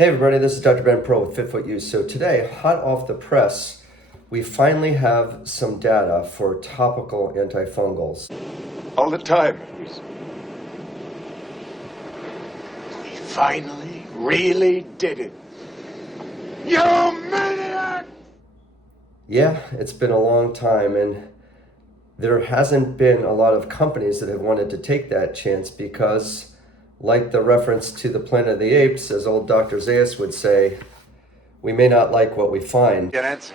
Hey everybody, this is Dr. Ben Pro with FitFootU. So today, hot off the press, we finally have some data for topical antifungals. All the time. We finally really did it. You maniac! Yeah, it's been a long time, and there hasn't been a lot of companies that have wanted to take that chance because, like the reference to the Planet of the Apes, as old Dr. Zaius would say, we may not like what we find. Your answer.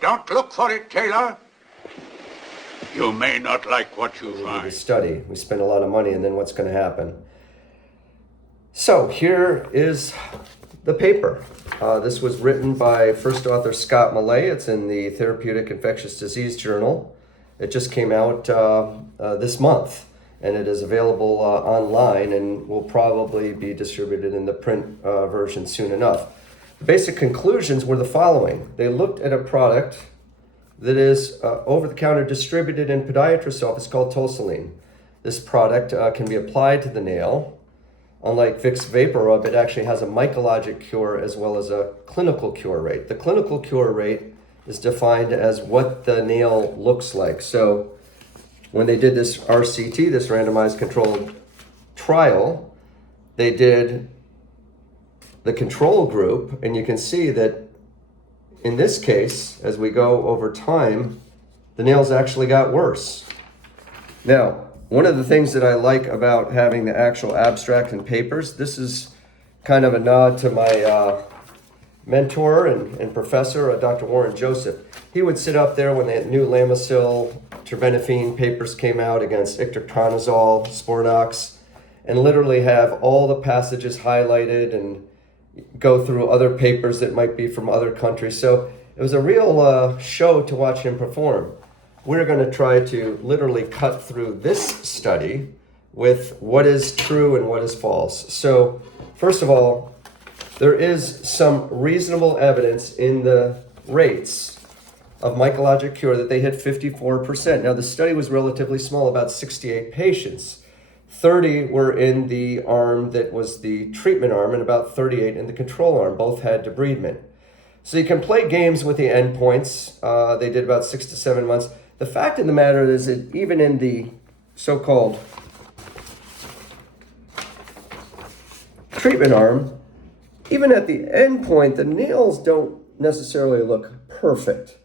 Don't look for it, Taylor. You may not like what you We find. study, we spend a lot of money, and then what's going to happen? So here is the paper. This was written by first author Scott Millay. It's in the Therapeutic Infectious Disease Journal. It just came out this month, and it is available online and will probably be distributed in the print version soon enough. The basic conclusions were the following. They looked at a product that is over-the-counter distributed in podiatrist's office called Tosaline. This product can be applied to the nail. Unlike Vicks VapoRub, it actually has a mycologic cure as well as a clinical cure rate. The clinical cure rate is defined as what the nail looks like. So when they did this RCT, this randomized controlled trial, they did the control group, and you can see that in this case, as we go over time, the nails actually got worse. Now, one of the things that I like about having the actual abstract and papers, this is kind of a nod to my mentor and professor, Dr. Warren Joseph. He would sit up there when the new Lamisil, terbinafine papers came out against itraconazole, Sporanox, and literally have all the passages highlighted and go through other papers that might be from other countries. So it was a real show to watch him perform. We're going to try to literally cut through this study with what is true and what is false. So first of all, there is some reasonable evidence in the rates of mycologic cure that they hit 54%. Now the study was relatively small, about 68 patients. 30 were in the arm that was the treatment arm and about 38 in the control arm. Both had debridement. So you can play games with the endpoints. They did about 6 to 7 months. The fact of the matter is that even in the so-called treatment arm, even at the end point, the nails don't necessarily look perfect.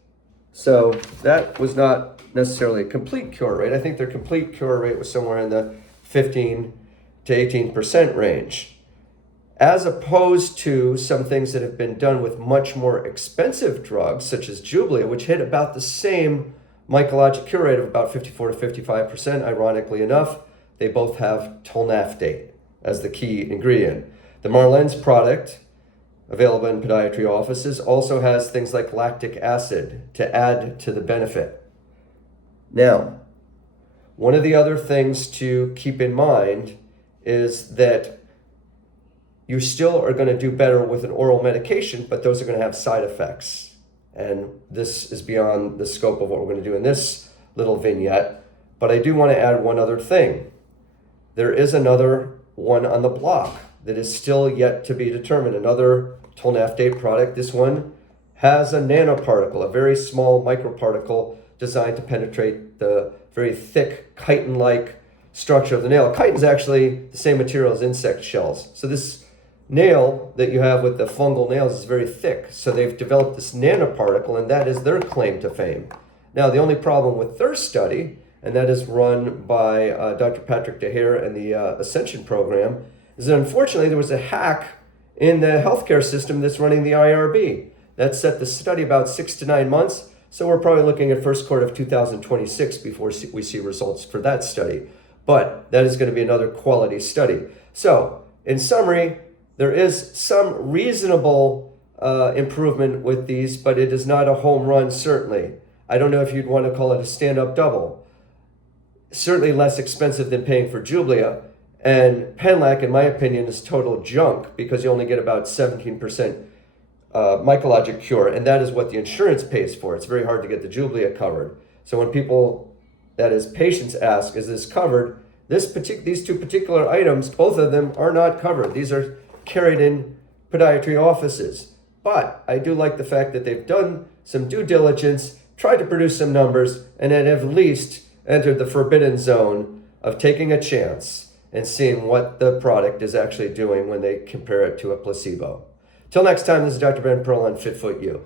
So that was not necessarily a complete cure rate. I think their complete cure rate was somewhere in the 15 to 18% range, as opposed to some things that have been done with much more expensive drugs, such as Jublia, which hit about the same mycologic cure rate of about 54 to 55%. Ironically enough, they both have tolnafdate as the key ingredient. The Marlen's product, available in podiatry offices, also has things like lactic acid to add to the benefit. Now, one of the other things to keep in mind is that you still are going to do better with an oral medication, but those are going to have side effects. And this is beyond the scope of what we're going to do in this little vignette. But I do want to add one other thing. There is another one on the block that is still yet to be determined, another tolnafdate product. This one has a nanoparticle, a very small microparticle designed to penetrate the very thick chitin-like structure of the nail. Chitin is actually the same material as insect shells. So this nail that you have with the fungal nails is very thick. So they've developed this nanoparticle, and that is their claim to fame. Now, the only problem with their study, and that is run by Dr. Patrick DeHare and the Ascension program, is that unfortunately there was a hack in the healthcare system that's running the IRB. That set the study about 6 to 9 months. So we're probably looking at first quarter of 2026 before we see results for that study. But that is going to be another quality study. So in summary, there is some reasonable improvement with these, but it is not a home run, certainly. I don't know if you'd want to call it a stand-up double. Certainly less expensive than paying for Jublia. And Penlac, in my opinion, is total junk because you only get about 17% mycologic cure, and that is what the insurance pays for. It's very hard to get the Jublia covered. So when people, that is patients, ask, is this covered? These two particular items, both of them are not covered. These are carried in podiatry offices. But I do like the fact that they've done some due diligence, tried to produce some numbers, and then at least entered the forbidden zone of taking a chance and seeing what the product is actually doing when they compare it to a placebo. Till next time, this is Dr. Ben Pearl on FitFoot U.